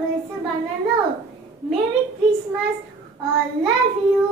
হয়েছে বানানো। Merry Christmas, all love you.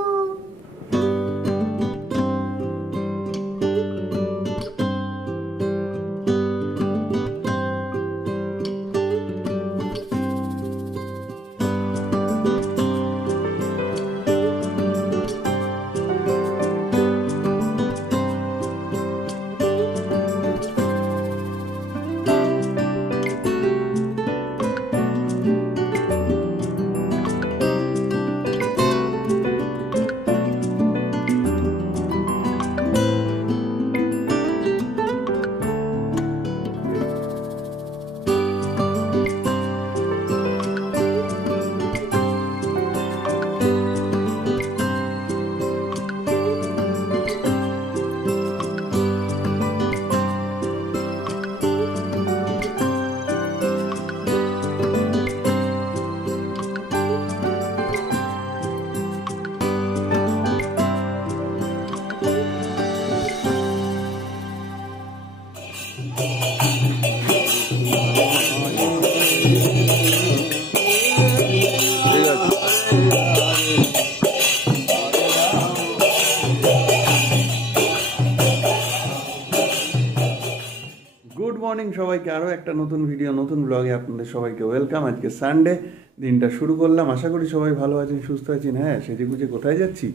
Good morning সবাইকে, আরও একটা নতুন ভিডিও নতুন ব্লগে আপনাদের সবাইকে ওয়েলকাম। আজকে সানডে, দিনটা শুরু করলাম। আশা করি সবাই ভালো আছেন, সুস্থ আছেন। হ্যাঁ, সেজে গুজে কোথায় যাচ্ছি?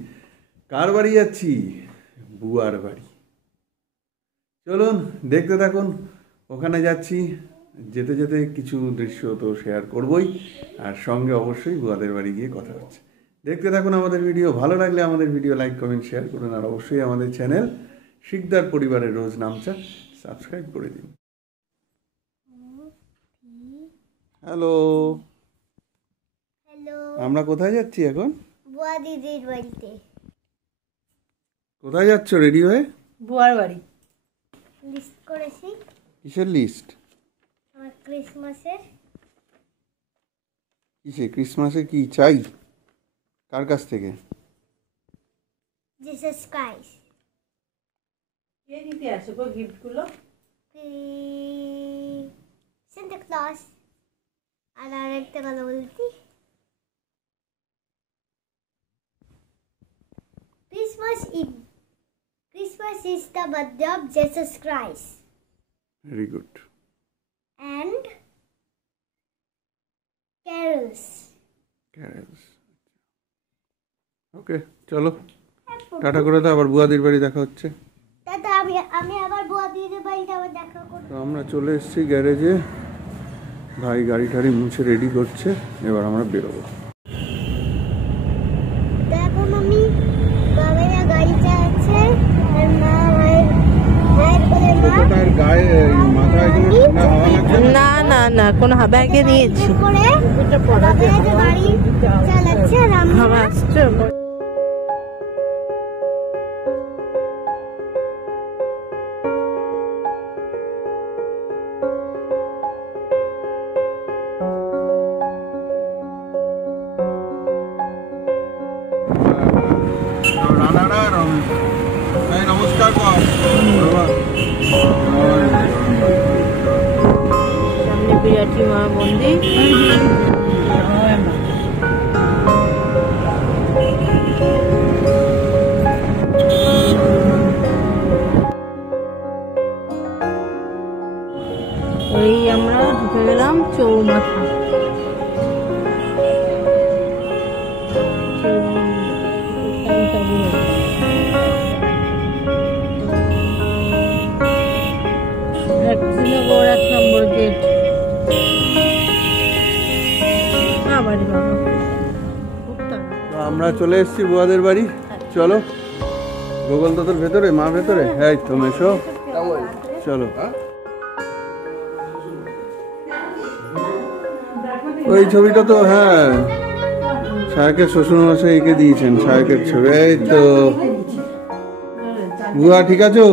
কার বাড়ি যাচ্ছি? বুয়ার বাড়ি। চলুন দেখতে থাকুন। ওখানে যাচ্ছি, যেতে যেতে কিছু দৃশ্য তো শেয়ার করবই, আর সঙ্গে অবশ্যই বুয়াদের বাড়ি গিয়ে কথা হচ্ছে। দেখতে থাকুন আমাদের ভিডিও। ভালো লাগলে আমাদের ভিডিও লাইক কমেন্ট শেয়ার করুন, আর অবশ্যই আমাদের চ্যানেল শিকদার পরিবারের রোজ নামচা সাবস্ক্রাইব করে দিন। হ্যালো, হ্যালো, আমরা কোথায় যাচ্ছি এখন? বুয়া দিদির বাড়িতে। কোথায় যাচ্ছ রেডি হয়ে? বুয়ার বাড়ি। লিস্ট করেছি কিসের লিস্ট? আমার ক্রিসমাসের। কিসে ক্রিসমাসে কি চাই? কার কাছ থেকে? Jesus Christ. কে দিতে আসে গো গিফটগুলো? Santa Claus. আর আরেকটা কথা বলছি, Christmas is the birthday of Jesus Christ. Very good. And carols. ওকে, চলো টাটা করে দাও, আবার বুয়াদির বাড়ি দেখা হচ্ছে। দাদা, আমি আবার বুয়া দিদির বাড়িতে আবার দেখা করব। তো আমরা চলে এসেছি গ্যারেজে, ভাই গাড়ি টাড়ি মুছে রেডি করছে, এবার আমরা বেরোবো। দেখো মামি, বাবা গাড়ি চালাচ্ছে আর মা ভাইয়ের ছোটটার গায়ে মাথায় কোনো ঠান্ডা হাওয়া লাগছে না না না, কোন ব্যাগে নিয়েছি করে গাড়ি চালাচ্ছে আর আমি হাওয়া আসছে। নমস্কার কর সামনে বিরাটি মা মন্দির। এই আমরা ঢুকে গেলাম চৌমাথা। এক নম্বর গেট। তো আমরা চলে এসেছি বুয়াদের বাড়ি। চলো, গোগল দাদার ভেতরে, মা ভেতরে। হ্যাঁ, তুমি এসো, চলো। ওই ছবিটা তো, হ্যাঁ, সায়কের শ্বশুরমশাই এঁকে দিয়েছেন, সায়কের ছবি। এই তো বুয়া, ঠিক আছো?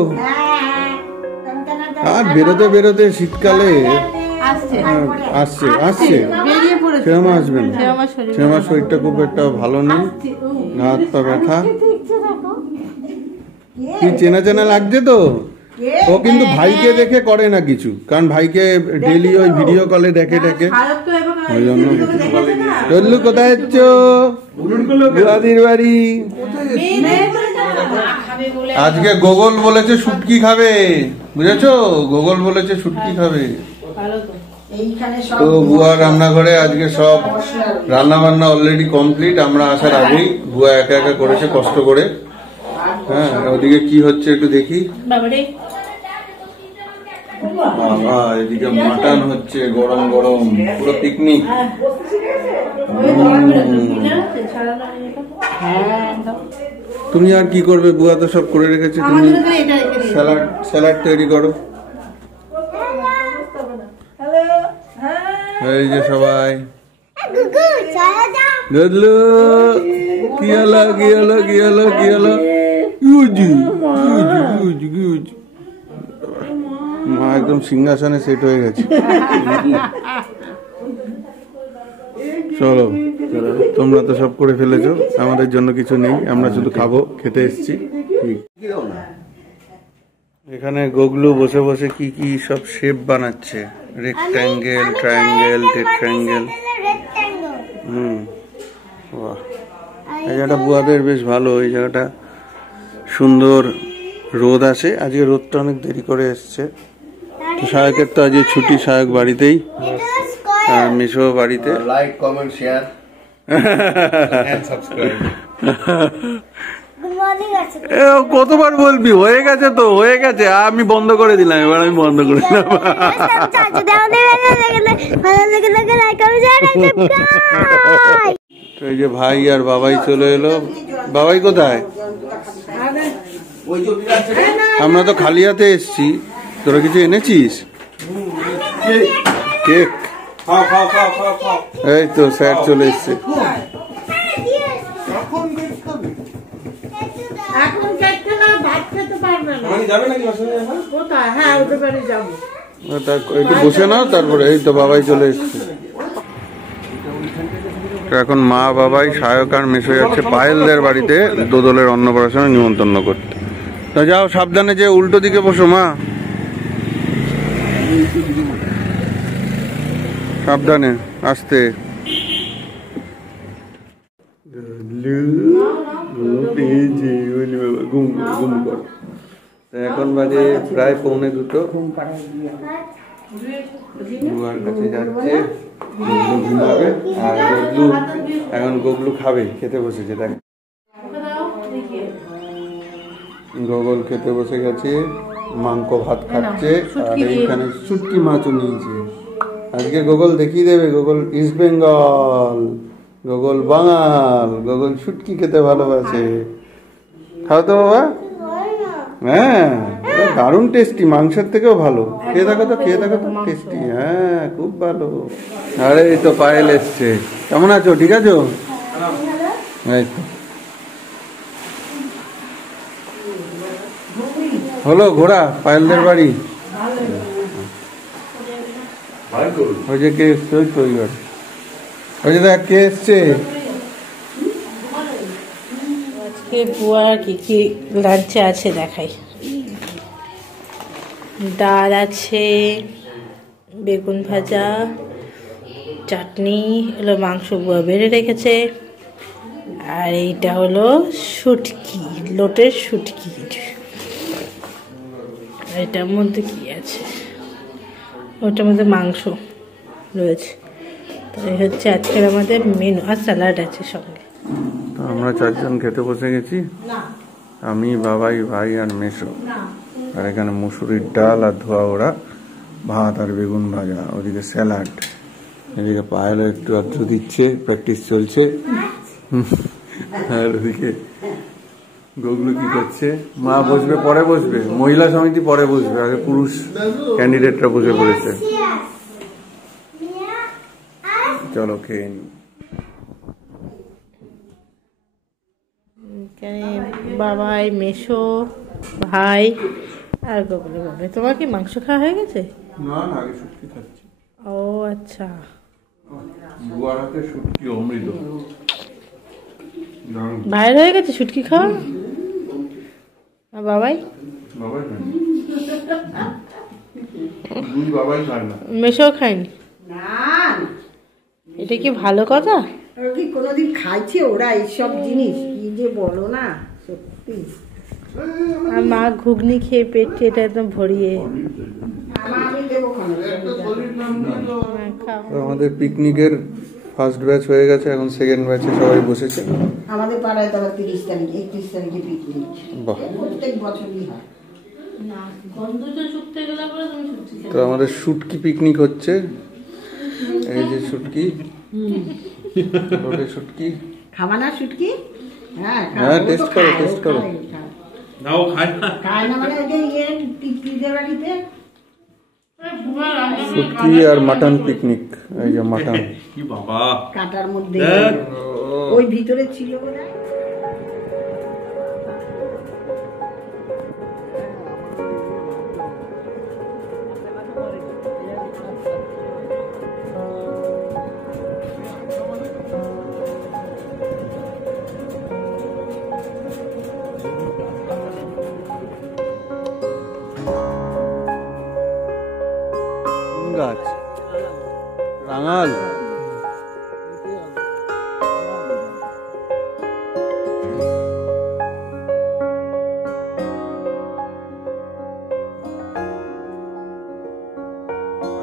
আর বেরোতে বেরোতে শীতকালে আসছে শ্যামা আসবেন। শ্যামার শরীরটা খুব একটা ভালো নেই, হাত পা ব্যথা। কি চেনা চেনা লাগছে তো। ও কিন্তু ভাইকে দেখে করে না কিছু, কারণ ভাইকে ডেইলি ওই ভিডিও কলে দেখে। ওই জন্য চল্লু কোথায় যাচ্ছ? বুয়াদির বাড়ি। আজকে গোগল বলেছে শুটকি খাবে, বুঝেছো? গোগল বলেছে শুটকি খাবে। তো বুয়া রান্নাঘরে আজকে সব রান্না বান্না অলরেডি কমপ্লিট। আমরা আসার আগেই বুয়া একা একা করেছে কষ্ট করে। হ্যাঁ, ওদিকে কি হচ্ছে একটু দেখি। বাবা, এদিকে মাটন হচ্ছে গরম গরম, পুরো পিকনিক। তুমি আর কি করবে? বুয়া তো সব করে রেখেছে, তুমি স্যালাড তৈরি করো। এই যে সবাই দেখলো কি হলো কি হলো কি হলো কি হলো। মা একদম সিংহাসনে সেট হয়ে গেছে। চলো, তোমরা তো সব করে ফেলেছো, আমাদের জন্য কিছু নেই, আমরা শুধু খাবো, খেতে এসছি। এখানে গোগলু বসে বসে কি কি সব শেপ বানাচ্ছে, রেক্ট্যাঙ্গেল, ট্রায়াঙ্গেল, টেট্রাঙ্গেল। বাহ, এই জায়গাটা বুয়াদের বেশ ভালো। এই জায়গাটা সুন্দর, রোদ আসে। আজকে রোদটা অনেক দেরি করে এসছে। তো সায়কের তো আজকে ছুটি, সায়ক বাড়িতেই, আর মিশো বাড়িতে। Like, comment, share and subscribe. কতবার বলবি? হয়ে গেছে তো, হয়ে গেছে। আমি বন্ধ করে দিলাম, এবার আমি বন্ধ করে দিলাম। এই যে ভাই আর বাবাই চলে এলো। বাবাই কোথায়? আমরা তো খালি হাতে এসছি, তোরা কিছু এনেছিস? কেক? এই তো স্যার চলে এসছে। একটু বসে নাও, তারপরে। এই তো বাবাই চলে এসছে। এখন মা বাবাই, সায়ক আর মেশো যাচ্ছে পায়েলদের বাড়িতে দোদলের অন্নপ্রাশনে নিমন্ত্রণ করতে। তা যাও, সাবধানে, যে উল্টো দিকে বসো মা, সাবধানে, আসতে। এখন বাজে প্রায় 1:45। বুয়ার কাছে যাচ্ছে, ঘুমাবে। আর গোগলু, এখন গোগলু খাবে, খেতে বসেছে। দেখ, গোগল খেতে বসে গেছে, মাংস ভাত খাচ্ছে। আর এইখানে শুটকি মাছও নিয়েছে। আজকে গোগল দেখিয়ে দেবে, গোগল ইস্ট বেঙ্গল, গোগল বাঙাল, গোগল শুটকি খেতে ভালোবাসে। খাও তো বাবা। হ্যাঁ, দারুণ টেস্টি, মাংসের থেকেও ভালো। খেয়ে দেখো তো, খেয়ে দেখো তো, টেস্টি। হ্যাঁ, খুব ভালো। আরে এই তো পায়েল এসছে। কেমন আছো? ঠিক আছো? এই তো হলো ঘোরা পায়েলদের বাড়ি। ওই যে কে এসছে, ওই তো ওই ঘরে। ওই যে দেখ কে এসছে। আজকে বুয়ার কি কি লাঞ্চে আছে দেখাই। ডাল আছে, বেগুন ভাজা, চাটনি, হলো মাংস বুয়া বেড়ে রেখেছে। আর এইটা হলো শুটকি, লোটের শুটকি। এটার মধ্যে কি আছে? ওটার মধ্যে মাংস রয়েছে। তো এই হচ্ছে আজকের আমাদের মেনু। আর স্যালাড আছে সঙ্গে। তো আমরা 4 জন খেতে বসে গেছি, আমি, বাবাই, ভাই আর মেশো। আর এখানে মুসুরির ডাল আর ধোয়া ওরা ভাত আর বেগুন ভাজা, ওদিকে স্যালাড, এদিকে পায়েলও একটু আধটু দিচ্ছে, প্র্যাকটিস চলছে। আর ওদিকে গোগলু কি করছে? মা বসবে, পরে বসবে, মহিলা সমিতি পরে বসবে, আগে পুরুষ ক্যান্ডিডেটরা বসে পড়েছে। চলো খেয়ে নি। বাবাই, মেশো, ভাই আর গোগলু বাবা। তোমার কি মাংস খাওয়া হয়ে গেছে? না না, আগে শুটকি খাচ্ছি। ও আচ্ছা, বুয়ার হাতে শুটকি অমৃত। বাইরে হয়ে গেছে শুটকি খাওয়া। আর বাবাই? বাবাই খায় না, বাবাই খায় না। মেশো খায়নি? এটা কি ভালো কথা? ওরা কি কোনোদিন খাইছে ওরা এইসব জিনিস? কি যে বলো না, সত্যি। আর মা ঘুগনি খেয়ে পেট এটা একদম ভরিয়ে। আমি দেবো খানা। খাও। আমাদের পিকনিকের ফার্স্ট ব্যাচ হয়ে গেছে, এখন সেকেন্ড ব্যাচে সবাই বসেছে। আমাদের পাড়ায় তো আবার 30 তারিখে 31 তারিখে পিকনিক। বাহ। প্রত্যেক বছরই হয়। তো আমাদের শুটকি পিকনিক হচ্ছে, এই যে শুটকি, রোডে শুটকি। খাবা না শুটকি? হ্যাঁ, হ্যাঁ, টেস্ট করো, টেস্ট করো। খায় না মানে ওই যে ইয়ে টিপটিদের বাড়িতে শুটকি আর মাটন পিকনিক, এই যে মাটন। কি বাবা, কাটার মধ্যে ওই ভিতরে ছিল ওরা। গাছ রাঙাল।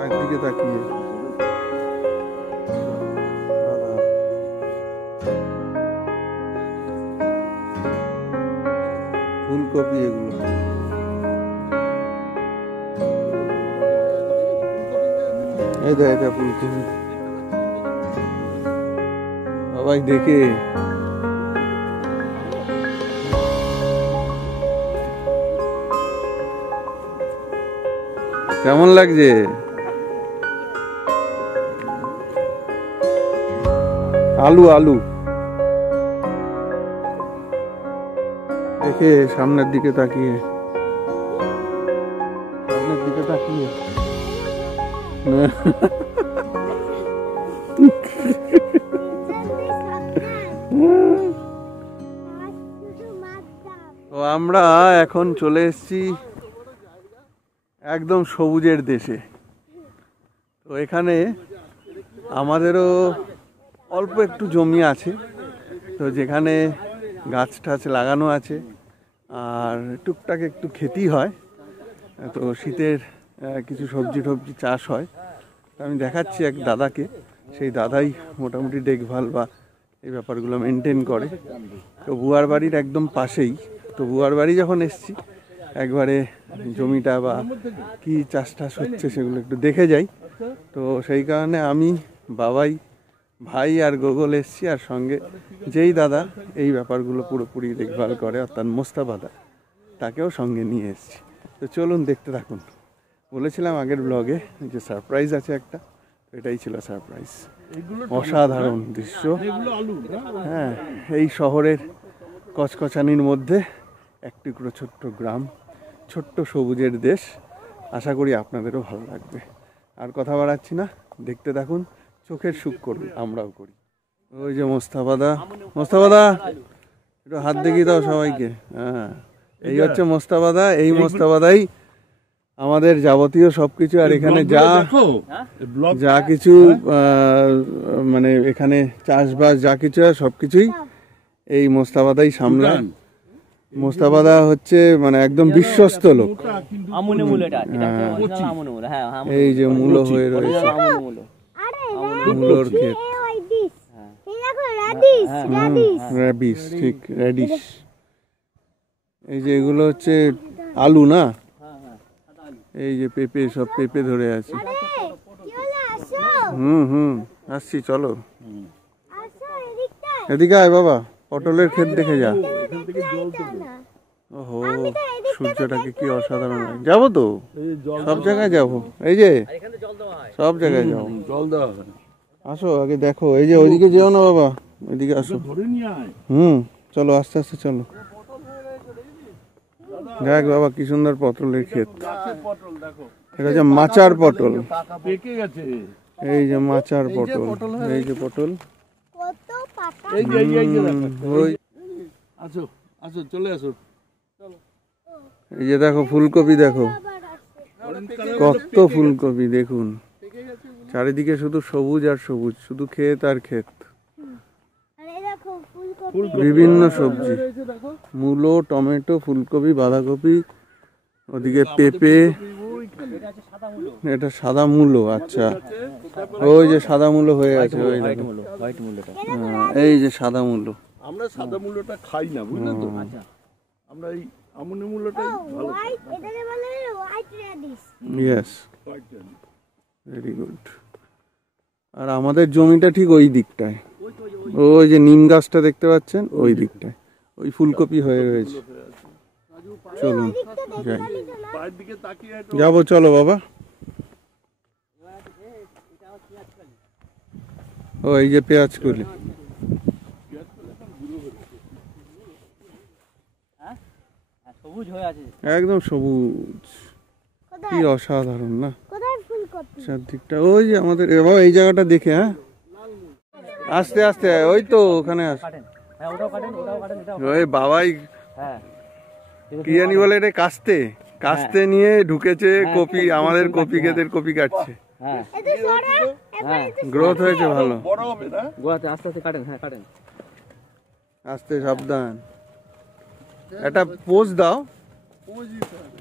একদিকে তাকিয়ে ফুলকপি এগুলো। এই দেখ, এটা ফুলকপি। সবাই দেখে কেমন লাগছে? আলু আলু দেখে, সামনের দিকে তাকিয়ে, সামনের দিকে তাকিয়ে। তো আমরা এখন চলে এসেছি একদম সবুজের দেশে। তো এখানে আমাদেরও অল্প একটু জমি আছে, তো যেখানে গাছ টাছ লাগানো আছে আর টুকটাক একটু খেতি হয়। তো শীতের কিছু সবজি টবজি চাষ হয়। আমি দেখাচ্ছি এক দাদাকে, সেই দাদাই মোটামুটি দেখভাল বা এই ব্যাপারগুলো মেনটেন করে। তো বুয়ার বাড়ির একদম পাশেই। তো বুয়ার বাড়ি যখন এসছি একবারে জমিটা বা কি চাষ টাস হচ্ছে সেগুলো একটু দেখে যাই। তো সেই কারণে আমি, বাবাই, ভাই আর গোগল এসছি, আর সঙ্গে যেই দাদা এই ব্যাপারগুলো পুরোপুরি দেখভাল করে অর্থাৎ মোস্তাফা দা, তাকেও সঙ্গে নিয়ে এসছি। তো চলুন দেখতে থাকুন। বলেছিলাম আগের ব্লগে যে সারপ্রাইজ আছে একটা, এটাই ছিল সারপ্রাইজ। অসাধারণ দৃশ্য। হ্যাঁ, এই শহরের কচকচানির মধ্যে এক টুকরো ছোট্ট গ্রাম, ছোট্ট সবুজের দেশ। আশা করি আপনাদেরও ভালো লাগবে। আর কথা বাড়াচ্ছি না, দেখতে থাকুন, চোখের সুখ করুন, আমরাও করি। ওই যে মোস্তাফা দা, মোস্তাফা দা একটু হাত দেখিয়ে দাও সবাইকে। হ্যাঁ, এই হচ্ছে মোস্তাফা দা। এই মোস্তাফা দাই আমাদের যাবতীয় সবকিছু, আর এখানে যা কিছু মানে এখানে চাষবাস যা কিছু হয় সবকিছুই এই মোস্তাফা দাই সামলান। মোস্তাফা দা হচ্ছে মানে একদম বিশ্বস্ত লোক। এই যে মূলো হয়ে রয়েছে, মূলোর ক্ষেত, র্যাডিশ, ঠিক র্যাডিশ। এই যে এগুলো হচ্ছে আলু না, এই যে পেঁপে, সব পেঁপে ধরে আছে। আসছি, চলো এদিকে আয় বাবা, পটলের ক্ষেত দেখে যা। ওহো, সূর্যটাকে কি অসাধারণ লাগে। যাবো তো, সব জায়গায় যাবো, এই যে সব জায়গায় যাবো। আসো আগে দেখো, এই যে ওইদিকে যেও না বাবা, ওইদিকে আসো। চলো আস্তে আস্তে চলো। দেখ বাবা কি সুন্দর পটলের ক্ষেত। এটা হচ্ছে মাচার পটল। এই যে মাচার পটল, এই যে পটল। এই যে দেখো ফুলকপি, দেখো কত ফুলকপি, দেখুন চারিদিকে শুধু সবুজ আর সবুজ, শুধু ক্ষেত আর ক্ষেত। আর এই দেখো ফুলকপি। বিভিন্ন সবজি, মূলো, টমেটো, ফুলকপি, বাঁধাকপি, ওদিকে পেঁপে, এটা সাদা মূলো। আচ্ছা, ওই যে সাদা মূলো হয়ে আছে, ওই দেখো। এই যে সাদা মূলো। আমরা সাদা মূল্যটা খাই না, বুঝলেন তো? আমরা এই আমনে মূল্যটাই ভালো খাই। হোয়াইট, এটাকে বলে white radish. Yes, very good. আর আমাদের জমিটা ঠিক ওই দিকটায়, ওই যে নিম গাছটা দেখতে পাচ্ছেন, ওই দিকটায় ওই ফুলকপি হয়ে রয়েছে। চলুন যাই, পায়ের দিকে তাকিয়ে একটু যাবো, চলো বাবা। ও এই যে পেঁয়াজ কলি, একদম সবুজ, কি অসাধারণ না কোথায় ফুলকপি? চারদিকটা। ওই যে আমাদের এবার এই জায়গাটা দেখে, হ্যাঁ আস্তে আস্তে, ওই তো ওখানে আস। ওই বাবাই কি জানি বলে এটা, কাস্তে কাস্তে নিয়ে ঢুকেছে কপি, আমাদের কপি ক্ষেতের কপি কাটছে। এতে সরা, গ্রোথ হয়েছে ভালো। বড় হবে না? আস্তে, সাবধান। একটা পোজ দাও।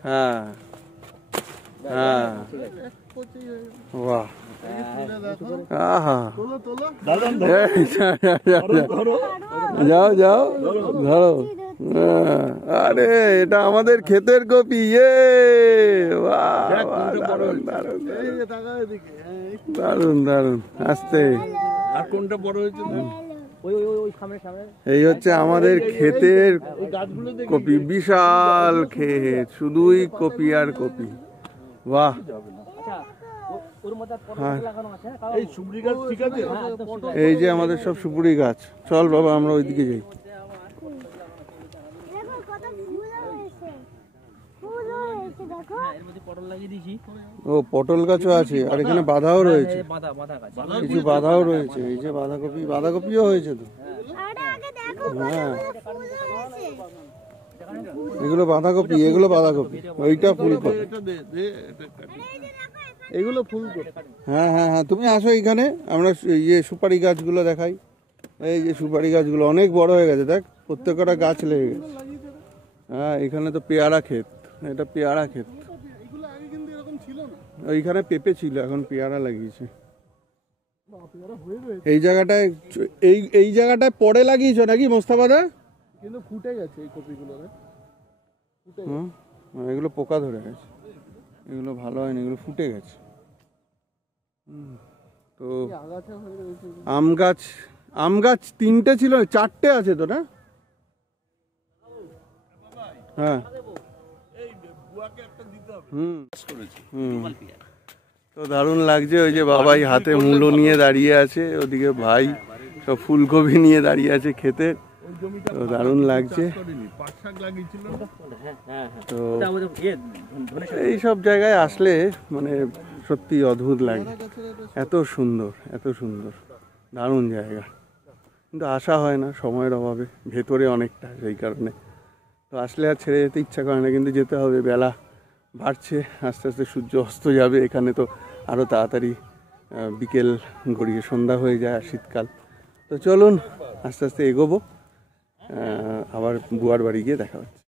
হ্যাঁ হ্যাঁ, বাহ, আহা, যাও যাও, ধরো। আরে এটা আমাদের ক্ষেতের কপি। ইয়ে, বাহ, দারুন দারুন দারুন দারুন। আস্তে, আর কোনটা বড় হয়েছে? এই হচ্ছে আমাদের ক্ষেতের কপি, বিশাল ক্ষেত, শুধুই কপি আর কপি। বাহ, এই সুবরি গাছ ঠিক আছে? এই যে আমাদের সব সুপুরি গাছ। চল বাবা, আমরা ওইদিকে যাই। দেখো কত ফুল হয়েছে, ফুল হয়েছে দেখো। ও পটল গাছও আছে, আর এখানে বাঁধাও রয়েছে, কিছু বাঁধাও রয়েছে। এই যে বাঁধাকপি, বাঁধাকপিও হয়েছে তো। আরে আগে দেখো হ্যাঁ, ফুল হয়েছে। এগুলো বাঁধাকপি, এগুলো বাঁধাকপি, ওইটা ফুলকপি। এটা দে দে, এটা কাট। এগুলো ফুলকপি। হ্যাঁ হ্যাঁ হ্যাঁ, তুমি আসো এখানে, আমরা ইয়ে সুপারি গাছগুলো দেখাই। এই যে সুপারি গাছগুলো অনেক বড় হয়ে গেছে, দেখ প্রত্যেকটা গাছ লেগে গেছে। হ্যাঁ, এখানে তো পেয়ারা ক্ষেত, এটা পেয়ারা ক্ষেত। ওইখানে পেঁপে ছিল, এখন পেয়ারা লাগিয়েছে। এই জায়গাটায়, এই জায়গাটায় পরে লাগিয়েছো নাকি মোস্তাফাদা? কিন্তু ফুটে গেছে এই কপিগুলো। হুম, এগুলো পোকা ধরে গেছে, এগুলো ভালো হয়নি, এগুলো ফুটে গেছে। তো আম গাছ 3টে ছিল, 4টে আছে তো না? হ্যাঁ, হুম হুম। তো দারুণ লাগছে। ওই যে বাবাই হাতে মূলো নিয়ে দাঁড়িয়ে আছে, ওদিকে ভাই সব ফুলকপি নিয়ে দাঁড়িয়ে আছে খেতে। তো দারুণ লাগছে। তো এই সব জায়গায় আসলে মানে সত্যি অদ্ভুত লাগে, এত সুন্দর, এত সুন্দর, দারুণ জায়গা। কিন্তু আসা হয় না সময়ের অভাবে, ভেতরে অনেকটা, সেই কারণে তো আসলে আর ছেড়ে যেতে ইচ্ছা করে না, কিন্তু যেতে হবে। বেলা বাড়ছে, আস্তে আস্তে সূর্য অস্ত যাবে। এখানে তো আরও তাড়াতাড়ি বিকেল গড়িয়ে সন্ধ্যা হয়ে যায়, আর শীতকাল। তো চলুন আস্তে আস্তে এগোবো, আবার বুয়ার বাড়ি গিয়ে দেখা হচ্ছে।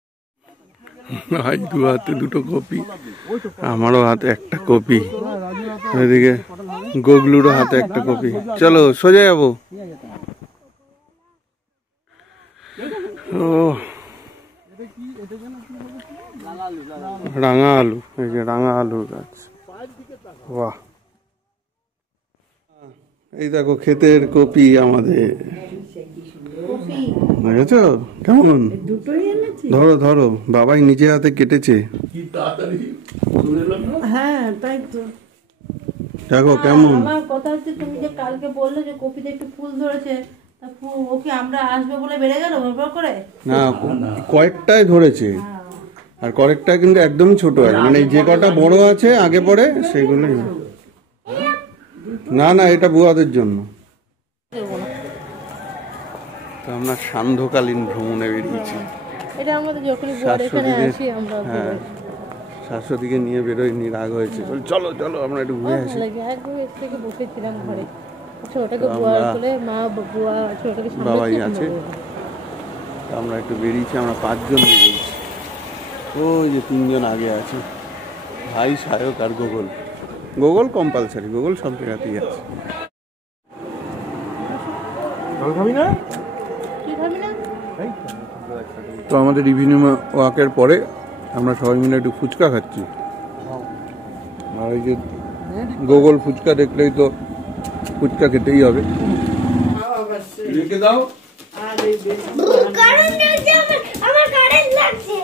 ভাই দু হাতে দুটো কপি, আমারও হাতে একটা কপি, এদিকে গোগলুরও হাতে একটা কপি। চলো সোজা যাবো। ও রাঙা আলু, এই যে রাঙা আলুর গাছ। বাহ, এই দেখো ক্ষেতের কপি আমাদের, দেখেছো কেমন? ধরো ধরো, বাবাই নিজে হাতে কেটেছে। কি তাড়াতাড়ি হ্যাঁ তাই তো। দেখো কেমন। আমার কথা হচ্ছে, তুমি যে কালকে বললে যে কপিতে একটু ফুল ধরেছে, তা ওকে আমরা আসবে বলে বেড়ে গেল ভরভর করে? না, কয়েকটাই ধরেছে, আর কয়েকটা কিন্তু একদমই ছোট আছে, মানে যে কটা বড় আছে আগে পরে সেগুলোই। না না, এটা বুয়াদের জন্য। তো আমরা সান্ধ্যকালীন ভ্রমণে বেরিয়েছি। এটা আমাদের যখনই বড় এখানে আসি আমরা। হ্যাঁ, শাশ্বতীকে নিয়ে বেরোয়নি, রাগ হয়েছে, বল চলো চলো আমরা একটু ঘুরে আসি। একদম এর থেকে বসেছিলাম ঘরে, ছোটটাকে বুয়া করে মা বুয়া ছোটটাকে সামনে বাবাই আছে, আমরা একটু বেরিয়েছি, আমরা 5 জন বেরিয়েছি। ওই যে 3 জন আগে আছে, ভাই, সায়ক আর গোগল। গোগল কম্পালসারি, গোগল সব জায়গাতেই আছে। জল খাবি না? কি খাবি না? তো আমাদের ইভিনিং ওয়াকের পরে আমরা সবাই মিলে একটু ফুচকা খাচ্ছি। আর এই যে গোগল ফুচকা দেখলেই তো ফুচকা খেতেই হবে। রেখে দাও। কারেন্ট লাগছে, আমার কারেন্ট লাগছে।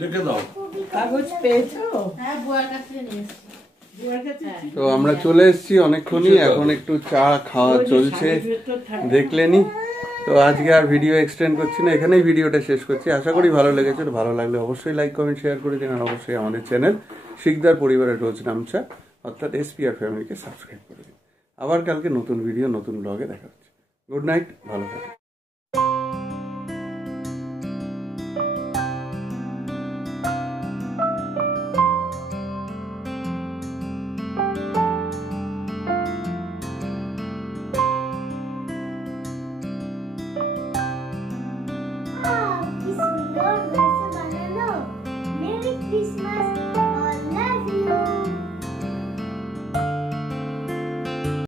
রেখে দাও। কাগজ পেয়েছো? হ্যাঁ, বুয়ার কাছ থেকে নিয়ে এসেছি। তো আমরা চলে এসেছি অনেকক্ষণই, এখন একটু চা খাওয়া চলছে, দেখলেনি। তো আজকে আর ভিডিও এক্সটেন্ড করছি না, এখানেই ভিডিওটা শেষ করছি। আশা করি ভালো লেগেছে। ভালো লাগলে অবশ্যই লাইক কমেন্ট শেয়ার করে দিন, আর অবশ্যই আমাদের চ্যানেল শিকদার পরিবারের রোজ নামচা অর্থাৎ SPR ফ্যামিলিকে সাবস্ক্রাইব করে দিন। আবার কালকে নতুন ভিডিও নতুন ব্লগে দেখা হচ্ছে। গুড নাইট, ভালো থাকুন।